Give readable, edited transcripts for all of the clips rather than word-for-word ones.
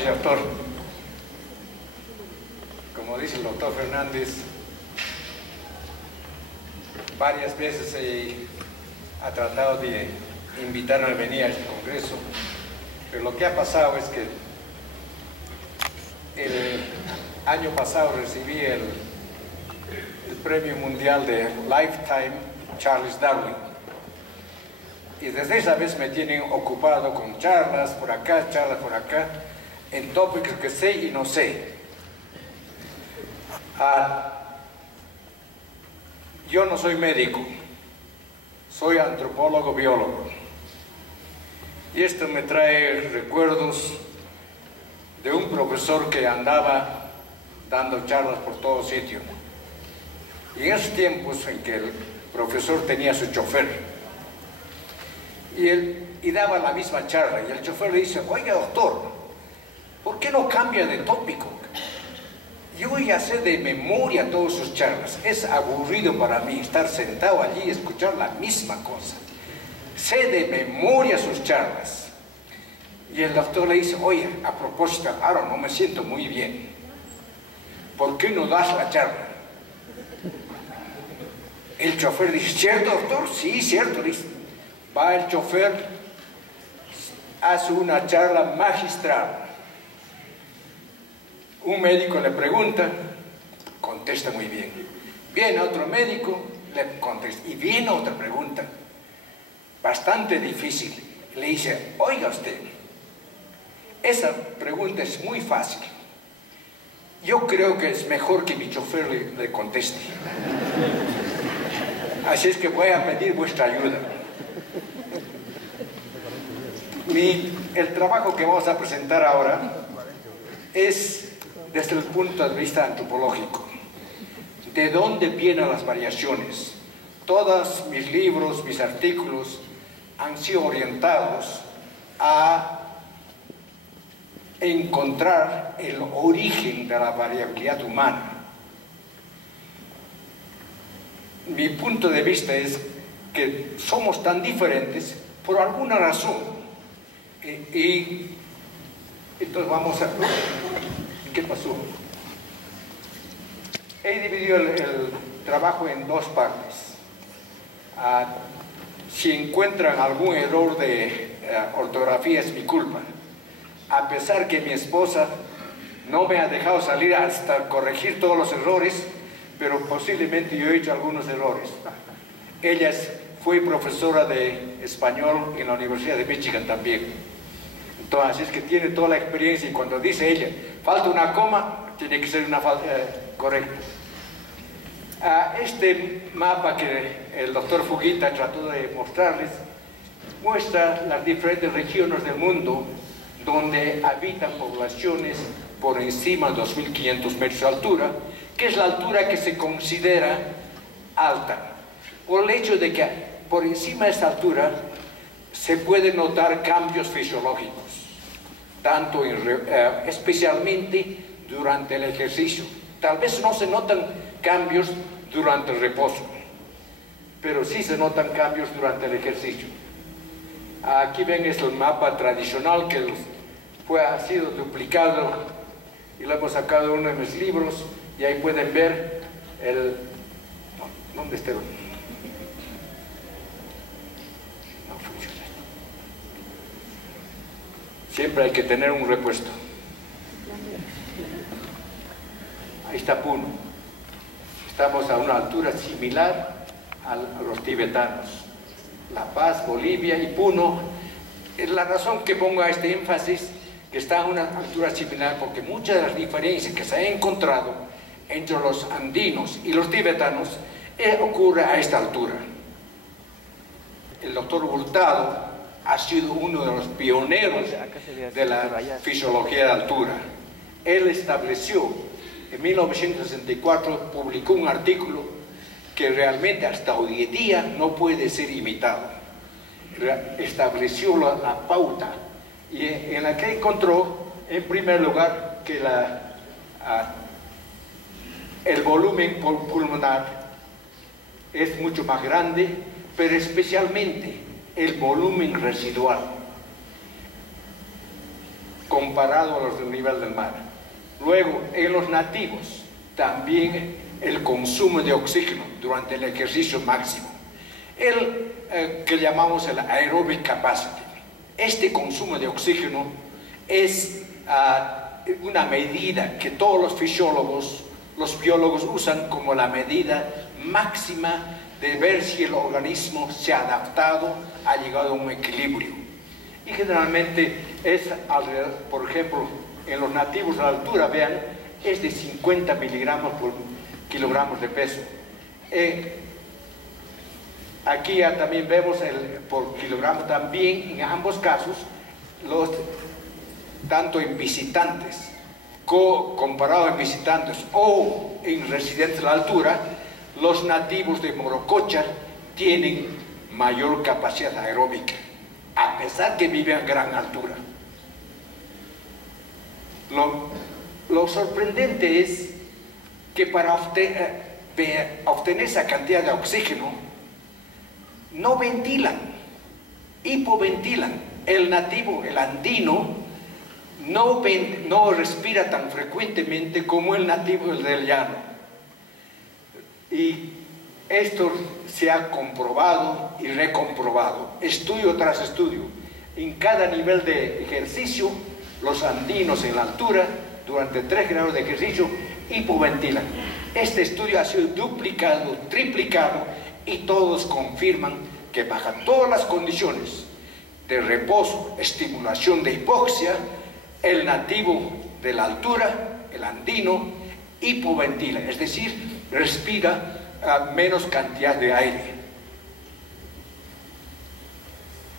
noches, doctor. Como dice el doctor Fernández, varias veces ha tratado de invitarme a venir a este congreso, pero lo que ha pasado es que el año pasado recibí el premio mundial de Lifetime Charles Darwin, y desde esa vez me tienen ocupado con charlas por acá, en tópicos que sé y no sé. Yo no soy médico, soy antropólogo biólogo, y esto me trae recuerdos de un profesor que andaba dando charlas por todo sitio. Y en esos tiempos en que el profesor tenía su chofer y daba la misma charla, y el chofer le dice: oiga, doctor, ¿por qué no cambia de tópico? Yo ya sé de memoria todas sus charlas, es aburrido para mí estar sentado allí y escuchar la misma cosa. Sé de memoria sus charlas. Y el doctor le dice: oye, a propósito, ahora no me siento muy bien, ¿por qué no das la charla? El chofer dice: ¿cierto, doctor? Sí, cierto. Dice. Va el chofer, hace una charla magistral. Un médico le pregunta, contesta muy bien. Viene otro médico, le contesta. Y viene otra pregunta, bastante difícil. Le dice: oiga usted, esa pregunta es muy fácil. Yo creo que es mejor que mi chofer le conteste. Así es que voy a pedir vuestra ayuda. El trabajo que vamos a presentar ahora es desde el punto de vista antropológico. ¿De dónde vienen las variaciones? Todos mis libros, mis artículos han sido orientados a encontrar el origen de la variabilidad humana. Mi punto de vista es que somos tan diferentes por alguna razón. Y entonces vamos a... ¿Qué pasó? He dividido el trabajo en dos partes. Si encuentran algún error de ortografía es mi culpa. A pesar que mi esposa no me ha dejado salir hasta corregir todos los errores, pero posiblemente yo he hecho algunos errores. Ella fue profesora de español en la Universidad de Michigan también. Entonces es que tiene toda la experiencia, y cuando dice ella, falta una coma, tiene que ser una correcta. Este mapa que el doctor Fujita trató de mostrarles, muestra las diferentes regiones del mundo donde habitan poblaciones por encima de 2.500 metros de altura, que es la altura que se considera alta, por el hecho de que por encima de esta altura se pueden notar cambios fisiológicos, tanto especialmente durante el ejercicio. Tal vez no se notan cambios durante el reposo, pero sí se notan cambios durante el ejercicio. Aquí ven, es el mapa tradicional que ha sido duplicado y lo hemos sacado de uno de mis libros, y ahí pueden ver el... ¿Dónde está? No funciona. Siempre hay que tener un repuesto. Ahí está Puno. Estamos a una altura similar a los tibetanos. La Paz, Bolivia y Puno. La razón que pongo a este énfasis, que está a una altura similar, porque muchas de las diferencias que se han encontrado entre los andinos y los tibetanos ocurre a esta altura. El doctor Hurtado ha sido uno de los pioneros de la fisiología de altura. Él estableció, en 1964, publicó un artículo que realmente hasta hoy en día no puede ser imitado. Estableció la pauta, y en la que encontró, en primer lugar, que el volumen pulmonar es mucho más grande, pero especialmente el volumen residual. comparado a los del nivel del mar. Luego, en los nativos, también el consumo de oxígeno durante el ejercicio máximo. Que llamamos el aerobic capacity. Este consumo de oxígeno es una medida que todos los fisiólogos, los biólogos usan como la medida máxima de ver si el organismo se ha adaptado, ha llegado a un equilibrio. Y generalmente es alrededor, por ejemplo, en los nativos de la altura, vean, es de 50 miligramos por kilogramos de peso. Aquí ya también vemos por kilogramo también, en ambos casos, tanto en visitantes, comparado en visitantes o en residentes de la altura, los nativos de Morococha tienen mayor capacidad aeróbica, a pesar que viven a gran altura. Lo sorprendente es que para obtener esa cantidad de oxígeno, no ventilan, hipoventilan. El nativo, el andino, no respira tan frecuentemente como el nativo del llano. Y esto se ha comprobado y recomprobado, estudio tras estudio. En cada nivel de ejercicio, los andinos en la altura, durante 3 grados de ejercicio, hipoventilan. Este estudio ha sido duplicado, triplicado, y todos confirman que bajo todas las condiciones de reposo, estimulación de hipoxia, el nativo de la altura, el andino, hipoventila, es decir, respira menos cantidad de aire.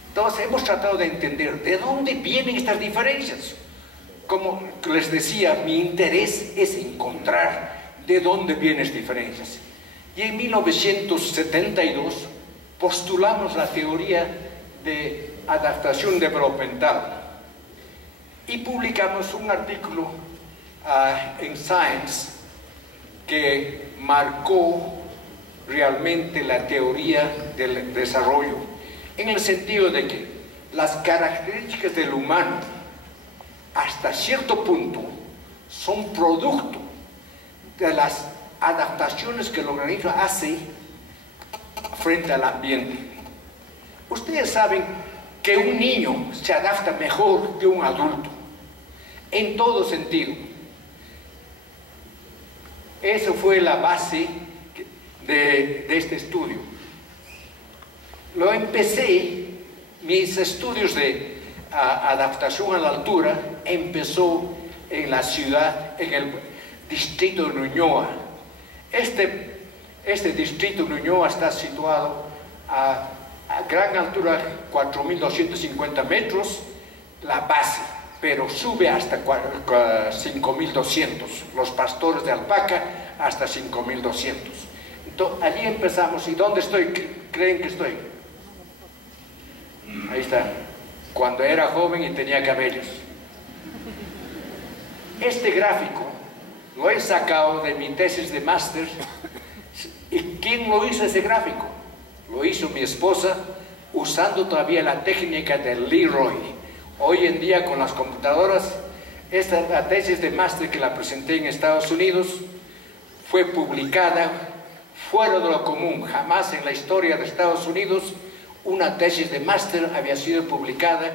Entonces hemos tratado de entender de dónde vienen estas diferencias. Como les decía, mi interés es encontrar de dónde vienen estas diferencias. Y en 1972 postulamos la teoría de adaptación developmental y publicamos un artículo en Science que marcó realmente la teoría del desarrollo, en el sentido de que las características del humano hasta cierto punto son producto de las adaptaciones que el organismo hace frente al ambiente. Ustedes saben que un niño se adapta mejor que un adulto, en todo sentido. Eso fue la base de este estudio. Lo empecé, mis estudios de adaptación a la altura, empezó en la ciudad, en el distrito de Ñuñoa. Este distrito de Ñuñoa está situado a gran altura, 4.250 metros, la base, pero sube hasta 5.200, los pastores de alpaca hasta 5.200. Entonces, allí empezamos. ¿Y dónde estoy? ¿Creen que estoy? Ahí está, cuando era joven y tenía cabellos. Este gráfico lo he sacado de mi tesis de máster. ¿Y quién lo hizo ese gráfico? Lo hizo mi esposa, usando todavía la técnica del Leroy. Hoy en día con las computadoras, la tesis de máster que la presenté en Estados Unidos fue publicada fuera de lo común. Jamás en la historia de Estados Unidos una tesis de máster había sido publicada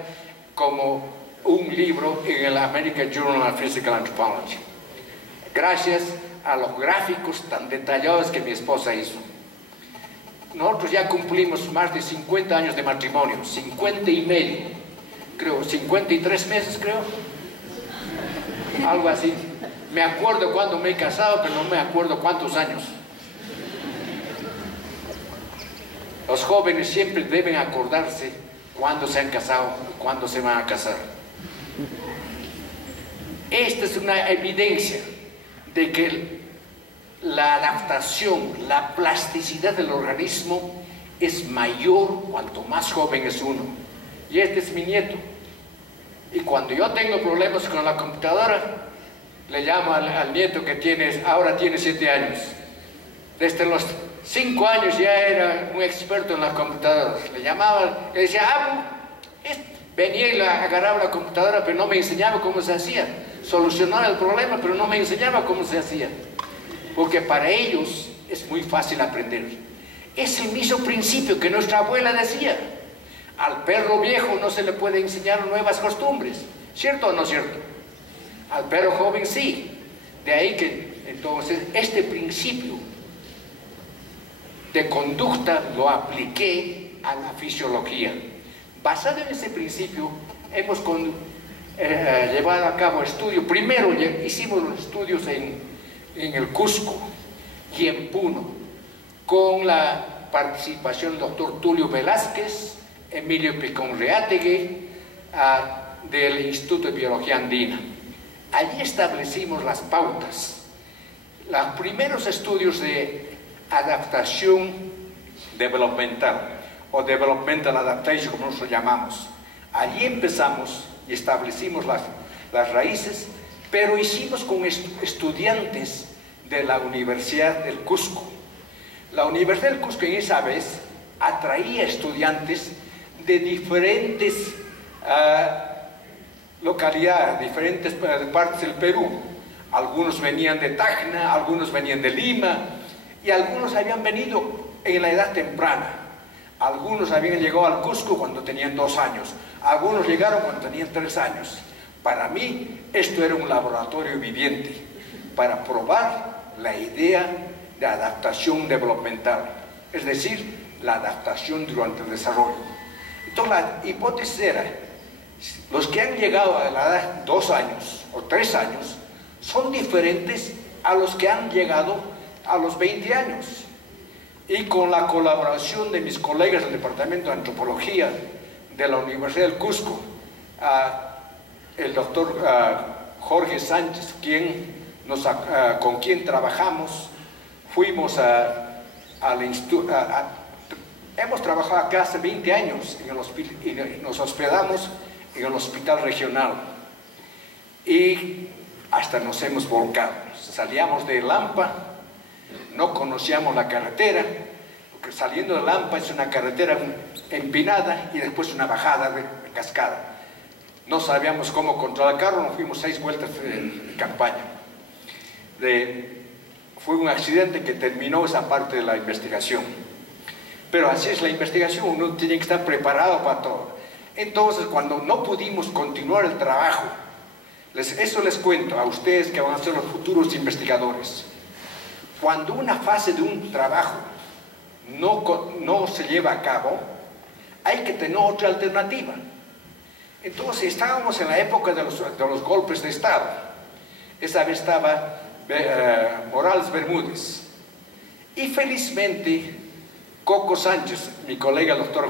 como un libro en el American Journal of Physical Anthropology, gracias a los gráficos tan detallados que mi esposa hizo. Nosotros ya cumplimos más de 50 años de matrimonio, 50 y medio, creo, 53 meses creo, algo así. Me acuerdo cuando me he casado, pero no me acuerdo cuántos años. Los jóvenes siempre deben acordarse cuándo se han casado y cuándo se van a casar. Esta es una evidencia de que la adaptación, la plasticidad del organismo es mayor cuanto más joven es uno. Y este es mi nieto. Y cuando yo tengo problemas con la computadora, le llamo al nieto que ahora tiene 7 años. Desde los 5 años ya era un experto en las computadoras. Le llamaba, le decía, Venía y agarraba la computadora, pero no me enseñaba cómo se hacía. Solucionaba el problema, pero no me enseñaba cómo se hacía. Porque para ellos es muy fácil aprender. Es el mismo principio que nuestra abuela decía. Al perro viejo no se le puede enseñar nuevas costumbres. ¿Cierto o no cierto? Al perro joven sí. De ahí que entonces este principio de conducta lo apliqué a la fisiología. Basado en ese principio hemos llevado a cabo estudios. Primero hicimos los estudios en el Cusco y en Puno, con la participación del doctor Tulio Velázquez, Emilio Picón Reátegui, del Instituto de Biología Andina. Allí establecimos las pautas. Los primeros estudios de adaptación developmental, o developmental adaptation, como nosotros llamamos. Allí empezamos y establecimos las raíces, pero hicimos con estudiantes de la Universidad del Cusco. La Universidad del Cusco en esa vez atraía estudiantes de diferentes localidades, diferentes partes del Perú. Algunos venían de Tacna, algunos venían de Lima, y algunos habían venido en la edad temprana. Algunos habían llegado al Cusco cuando tenían 2 años, algunos llegaron cuando tenían 3 años. Para mí esto era un laboratorio viviente para probar la idea de adaptación developmental, es decir, la adaptación durante el desarrollo. Entonces la hipótesis era, los que han llegado a la edad de 2 años o 3 años son diferentes a los que han llegado a los 20 años. Y con la colaboración de mis colegas del Departamento de Antropología de la Universidad del Cusco, el doctor Jorge Sánchez, con quien trabajamos, fuimos al instituto, hemos trabajado acá hace 20 años y nos hospedamos en el hospital regional y hasta nos hemos volcado. Salíamos de Lampa, no conocíamos la carretera, porque saliendo de Lampa es una carretera empinada y después una bajada de cascada. No sabíamos cómo controlar el carro, nos fuimos 6 vueltas de campaña. Fue un accidente que terminó esa parte de la investigación. Pero así es la investigación, uno tiene que estar preparado para todo. Entonces, cuando no pudimos continuar el trabajo, eso les cuento a ustedes que van a ser los futuros investigadores. Cuando una fase de un trabajo no se lleva a cabo, hay que tener otra alternativa. Entonces estábamos en la época de los golpes de Estado. Esa vez estaba Morales Bermúdez. Y felizmente Coco Sánchez, mi colega el doctor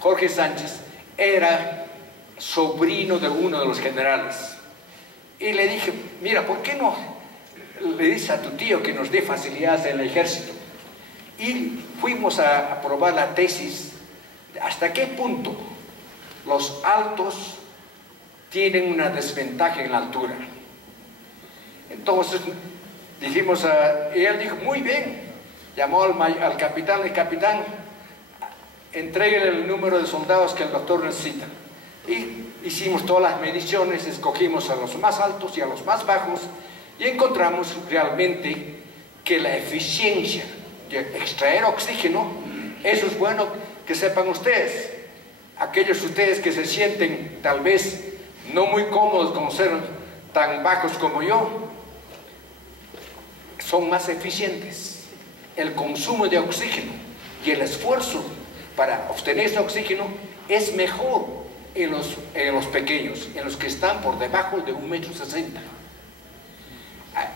Jorge Sánchez, era sobrino de uno de los generales. Y le dije, mira, ¿por qué no le dices a tu tío que nos dé facilidades en el ejército? Y fuimos a probar la tesis de hasta qué punto los altos tienen una desventaja en la altura. Entonces dijimos, y él dijo, muy bien, llamó al capitán, el capitán, entréguele el número de soldados que el doctor necesita. Y hicimos todas las mediciones, escogimos a los más altos y a los más bajos, y encontramos realmente que la eficiencia de extraer oxígeno, eso es bueno que sepan ustedes. Aquellos de ustedes que se sienten tal vez no muy cómodos con ser tan bajos como yo, son más eficientes. El consumo de oxígeno y el esfuerzo para obtener ese oxígeno es mejor en los pequeños, en los que están por debajo de 1,60 m.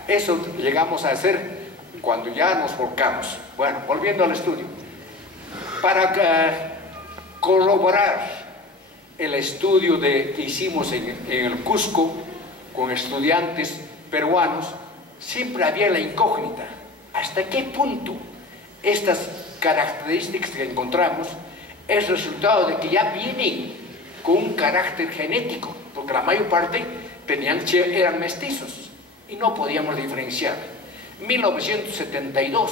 Eso llegamos a hacer cuando ya nos volcamos. Bueno, volviendo al estudio. Para corroborar el estudio que hicimos en el Cusco con estudiantes peruanos, siempre había la incógnita. ¿Hasta qué punto estas características que encontramos es resultado de que ya vienen con un carácter genético? Porque la mayor parte eran mestizos y no podíamos diferenciar. En 1972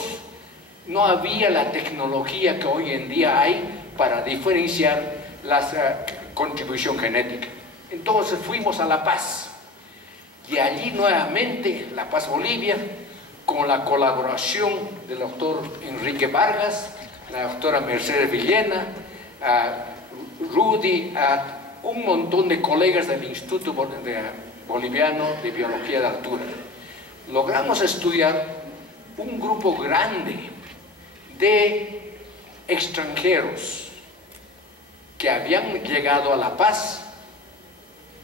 no había la tecnología que hoy en día hay para diferenciar las contribución genética. Entonces fuimos a La Paz, y allí nuevamente La Paz, Bolivia, con la colaboración del doctor Enrique Vargas, la doctora Mercedes Villena, Rudy, un montón de colegas del Instituto Boliviano de Biología de Altura. Logramos estudiar un grupo grande de extranjeros que habían llegado a La Paz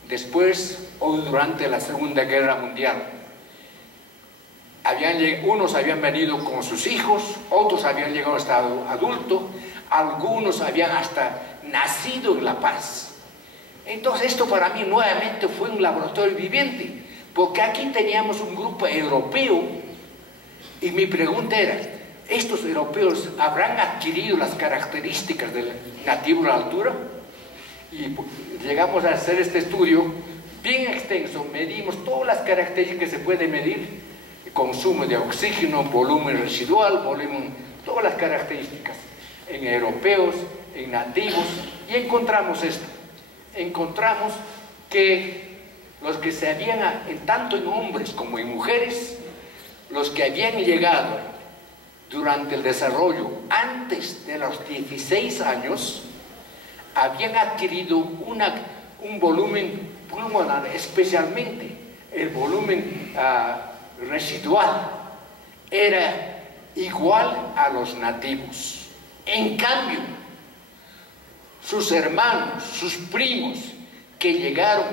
después o durante la Segunda Guerra Mundial. Unos habían venido con sus hijos, otros habían llegado a estado adulto, algunos habían hasta nacido en La Paz. Entonces esto para mí nuevamente fue un laboratorio viviente, porque aquí teníamos un grupo europeo, y mi pregunta era, ¿estos europeos habrán adquirido las características del nativo de la altura? Y llegamos a hacer este estudio bien extenso, medimos todas las características que se puede medir: consumo de oxígeno, volumen residual, todas las características en europeos, en nativos, y encontramos esto. Encontramos que los que se habían, tanto en hombres como en mujeres, los que habían llegado durante el desarrollo antes de los 16 años, habían adquirido un volumen pulmonar, especialmente el volumen residual, era igual a los nativos. En cambio, sus hermanos, sus primos, que llegaron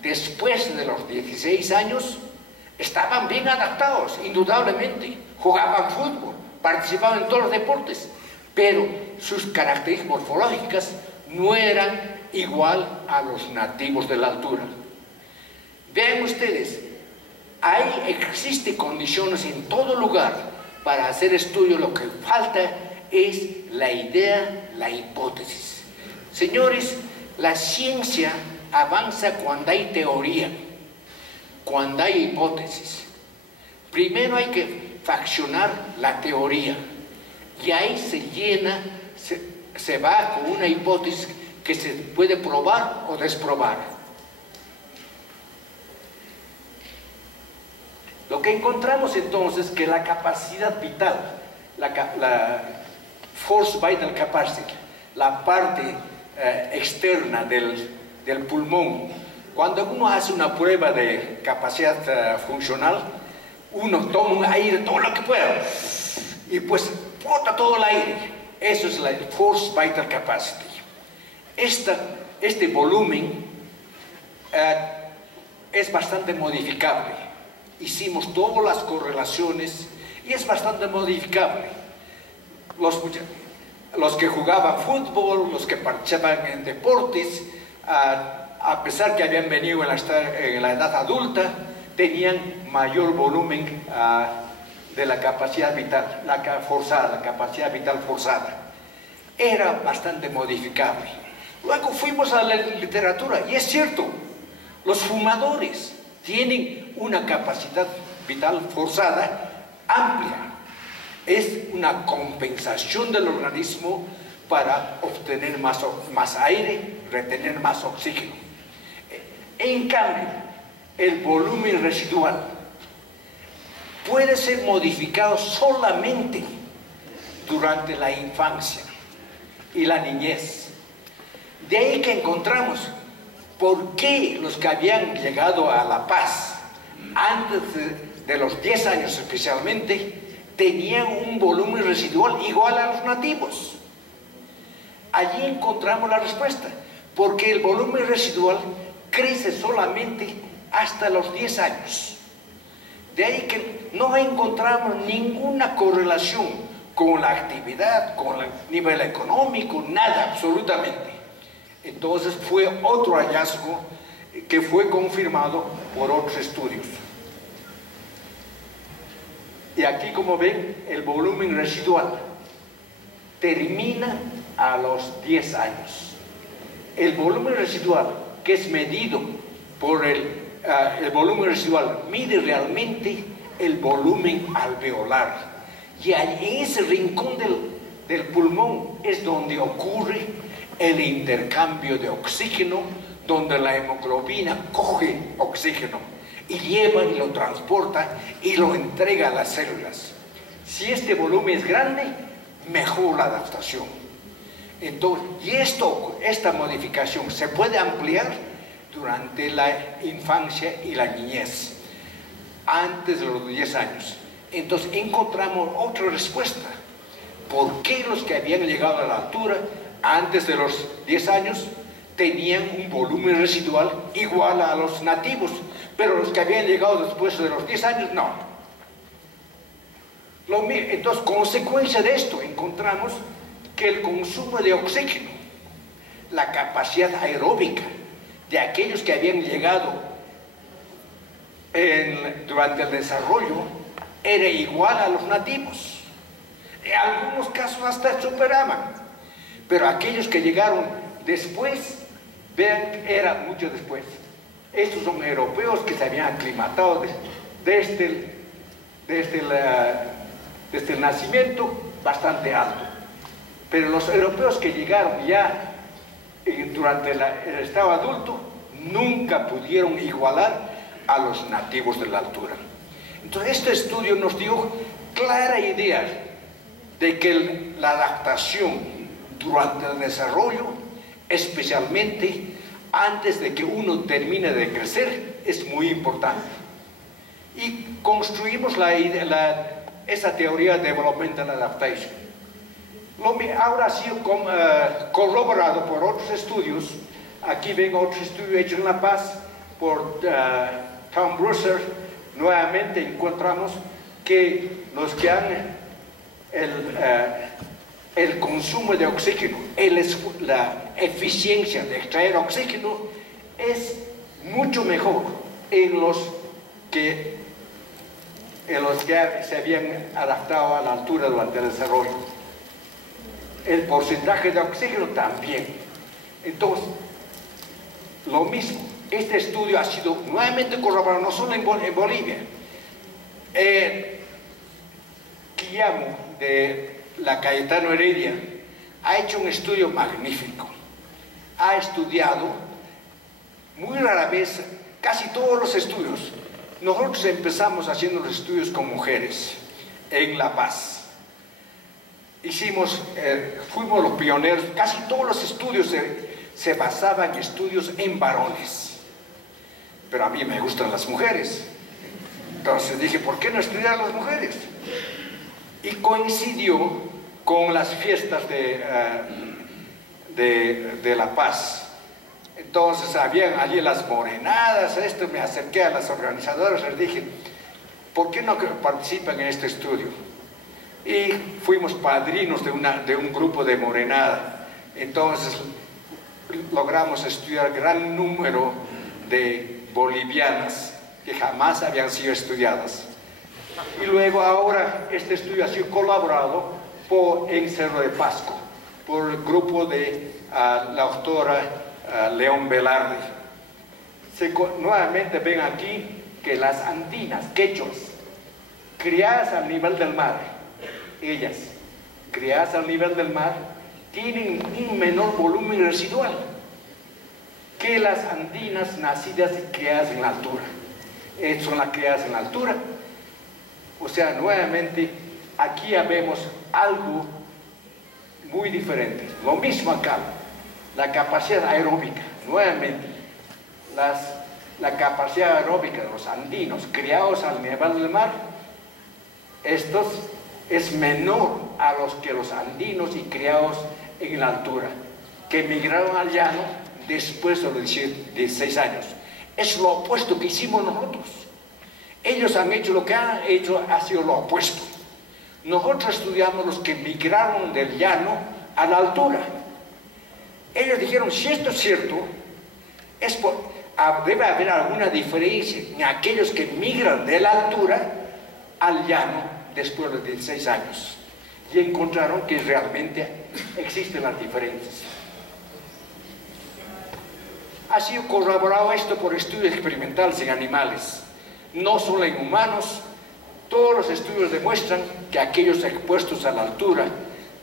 después de los 16 años, estaban bien adaptados, indudablemente, jugaban fútbol, participaban en todos los deportes, pero sus características morfológicas no eran igual a los nativos de la altura. Vean ustedes, existen condiciones en todo lugar para hacer estudio. Lo que falta es la idea, la hipótesis. Señores, la ciencia avanza cuando hay teoría, cuando hay hipótesis. Primero hay que fraccionar la teoría, y ahí se va con una hipótesis que se puede probar o desprobar. Lo que encontramos entonces es que la capacidad vital, la force vital capacity, la parte externa del pulmón, cuando uno hace una prueba de capacidad funcional, uno toma un aire todo lo que pueda y pues bota todo el aire. Eso es la force vital capacity. Este volumen es bastante modificable. Hicimos todas las correlaciones y es bastante modificable. Los que jugaban fútbol, los que participaban en deportes, a pesar que habían venido en la edad adulta, tenían mayor volumen de la capacidad vital, la capacidad vital forzada. Era bastante modificable. Luego fuimos a la literatura, y es cierto, los fumadores tienen una capacidad vital forzada amplia. Es una compensación del organismo para obtener más aire, retener más oxígeno. En cambio, el volumen residual puede ser modificado solamente durante la infancia y la niñez. De ahí que encontramos por qué los que habían llegado a La Paz antes de los 10 años especialmente tenían un volumen residual igual a los nativos. Allí encontramos la respuesta, porque el volumen residual crece solamente hasta los 10 años. De ahí que no encontramos ninguna correlación con la actividad, con el nivel económico, nada, absolutamente. Entonces fue otro hallazgo que fue confirmado por otros estudios. Y aquí, como ven, el volumen residual termina a los 10 años. El volumen residual, que es medido por el volumen residual, mide realmente el volumen alveolar. Y en ese rincón del pulmón es donde ocurre el intercambio de oxígeno, donde la hemoglobina coge oxígeno y lleva y lo transporta y lo entrega a las células. Si este volumen es grande, mejor la adaptación. Entonces, esta modificación se puede ampliar durante la infancia y la niñez, antes de los 10 años. Entonces encontramos otra respuesta. ¿Por qué los que habían llegado a la altura antes de los 10 años tenían un volumen residual igual a los nativos, pero los que habían llegado después de los 10 años no? Entonces, consecuencia de esto, encontramos que el consumo de oxígeno, la capacidad aeróbica de aquellos que habían llegado durante el desarrollo era igual a los nativos. En algunos casos hasta superaban, pero aquellos que llegaron después, vean, era mucho después. Estos son europeos que se habían aclimatado desde el nacimiento bastante alto, pero los europeos que llegaron ya durante el estado adulto nunca pudieron igualar a los nativos de la altura. Entonces este estudio nos dio clara idea de que la adaptación durante el desarrollo, especialmente antes de que uno termine de crecer, es muy importante. Y construimos esa teoría de Developmental Adaptation. Ahora ha sido corroborado por otros estudios. Aquí ven otro estudio hecho en La Paz por Tom Brusser. Nuevamente encontramos que los que han el consumo de oxígeno, la eficiencia de extraer oxígeno es mucho mejor en los que se habían adaptado a la altura durante el desarrollo. El porcentaje de oxígeno también. Entonces, lo mismo, este estudio ha sido nuevamente corroborado, no solo en Bolivia. Quillamo, de la Cayetano Heredia, ha hecho un estudio magnífico. Ha estudiado, muy rara vez, casi todos los estudios. Nosotros empezamos haciendo los estudios con mujeres en La Paz. Fuimos los pioneros. Casi todos los estudios se basaban en estudios en varones, pero a mí me gustan las mujeres. Entonces dije, ¿por qué no estudiar a las mujeres? Y coincidió con las fiestas de La Paz. Entonces habían allí las morenadas. Me acerqué a las organizadoras, les dije, ¿por qué no participan en este estudio? Y fuimos padrinos de un grupo de morenada. Entonces logramos estudiar gran número de bolivianas que jamás habían sido estudiadas. Y luego ahora este estudio ha sido colaborado en Cerro de Pasco por el grupo de la autora León Velarde. Nuevamente ven aquí que las andinas, quechuas, criadas al nivel del mar, ellas, criadas al nivel del mar, tienen un menor volumen residual que las andinas nacidas y criadas en la altura. Son las criadas en la altura. O sea, nuevamente, aquí ya vemos algo muy diferente. Lo mismo acá, la capacidad aeróbica, nuevamente, la capacidad aeróbica de los andinos criados al nivel del mar, estos es menor a los que los andinos y criados en la altura, que emigraron al llano después de los 16 años. Es lo opuesto que hicimos nosotros. Ellos han hecho lo que han hecho, ha sido lo opuesto. Nosotros estudiamos los que migraron del llano a la altura. Ellos dijeron, si esto es cierto, debe haber alguna diferencia en aquellos que migran de la altura al llano después de 16 años. Y encontraron que realmente existen las diferencias. Ha sido corroborado esto por estudios experimentales en animales, no solo en humanos. Todos los estudios demuestran que aquellos expuestos a la altura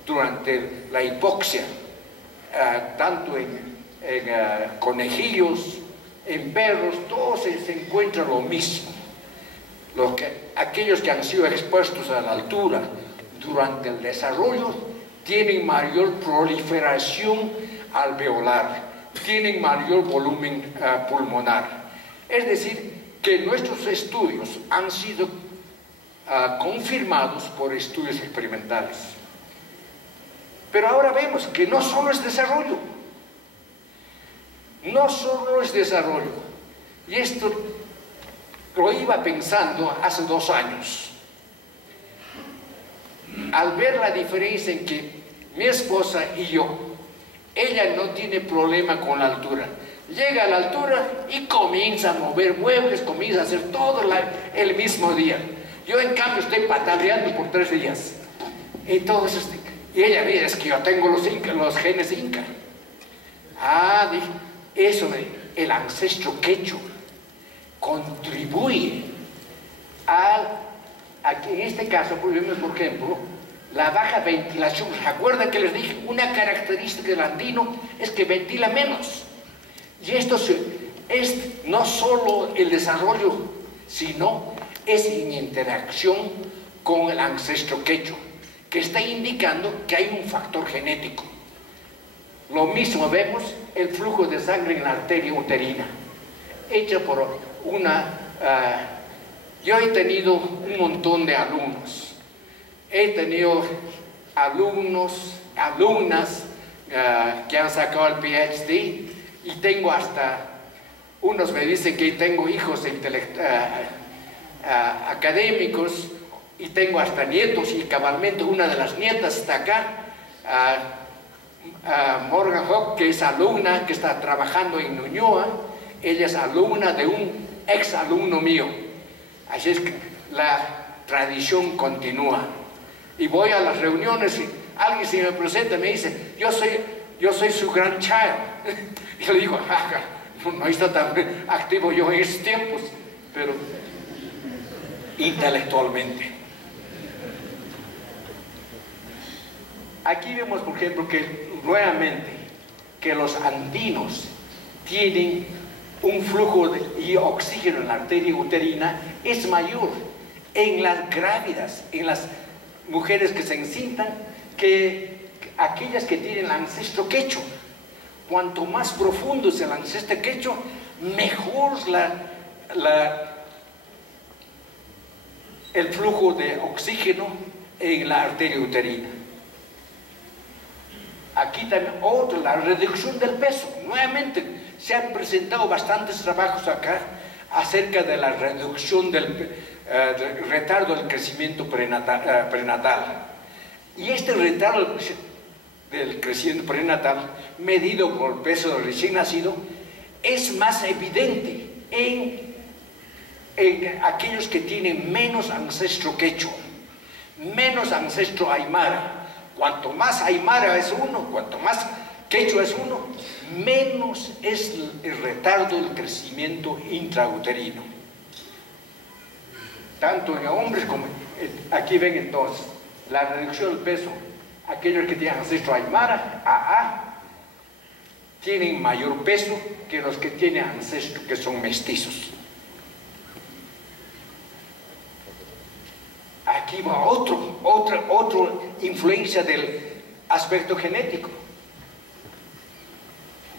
durante la hipoxia tanto en conejillos, en perros, todos se encuentra lo mismo. Aquellos que han sido expuestos a la altura durante el desarrollo tienen mayor proliferación alveolar, tienen mayor volumen pulmonar. Es decir, que nuestros estudios han sido confirmados por estudios experimentales. Pero ahora vemos que no solo es desarrollo, no solo es desarrollo. Y esto lo iba pensando hace 2 años, al ver la diferencia en que mi esposa y yo, ella no tiene problema con la altura. Llega a la altura y comienza a mover muebles, comienza a hacer todo el mismo día. Yo en cambio estoy pataleando por 3 días. Entonces, y ella dice, es que yo tengo los genes inca. Dije, eso el ancestro quechua contribuye en este caso, por ejemplo, la baja ventilación. ¿Se acuerdan que les dije? Una característica del andino es que ventila menos. Y esto es no solo el desarrollo, sino es en interacción con el ancestro quechua, que está indicando que hay un factor genético. Lo mismo vemos el flujo de sangre en la arteria uterina, hecha por yo he tenido un montón de alumnos. He tenido alumnas que han sacado el PhD, y tengo unos me dicen que tengo hijos académicos, y tengo hasta nietos, y cabalmente una de las nietas está acá, Morgan Hawk, que es alumna, que está trabajando en Ñuñoa. Ella es alumna de un ex alumno mío. Así es que la tradición continúa. Y voy a las reuniones y alguien se me presenta y me dice, yo soy su grandchild. Y yo le digo, no está tan activo yo en esos tiempos, pero intelectualmente. Aquí vemos, por ejemplo, que nuevamente que los andinos tienen un flujo de oxígeno en la arteria uterina es mayor en las grávidas, en las mujeres que se encintan, que aquellas que tienen el ancestro quechua. Cuanto más profundo es el ancestro quechua, mejor el flujo de oxígeno en la arteria uterina. Aquí también la reducción del peso. Nuevamente se han presentado bastantes trabajos acá acerca de la reducción del retardo del crecimiento prenatal. Y este retardo del crecimiento prenatal, medido por el peso del recién nacido, es más evidente en aquellos que tienen menos ancestro quechua, menos ancestro aymara. Cuanto más aymara es uno, cuanto más quechua es uno, menos es el retardo del crecimiento intrauterino. Tanto en hombres como aquí ven entonces la reducción del peso. Aquellos que tienen ancestro aymara, AA, tienen mayor peso que los que tienen ancestros que son mestizos. Aquí va otra influencia del aspecto genético.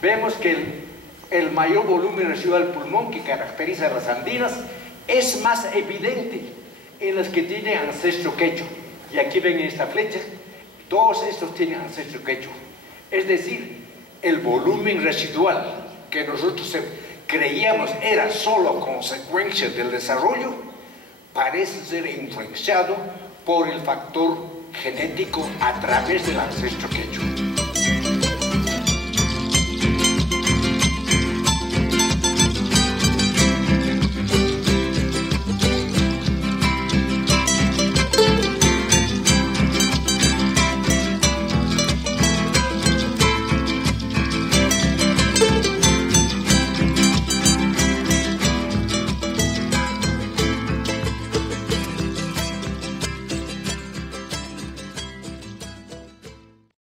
Vemos que el mayor volumen residual del pulmón que caracteriza a las andinas es más evidente en las que tienen ancestro quechua. Y aquí ven en esta flecha, todos estos tienen ancestro quechua. Es decir, el volumen residual que nosotros creíamos era solo consecuencia del desarrollo, parece ser influenciado por el factor genético a través del ancestro quechua.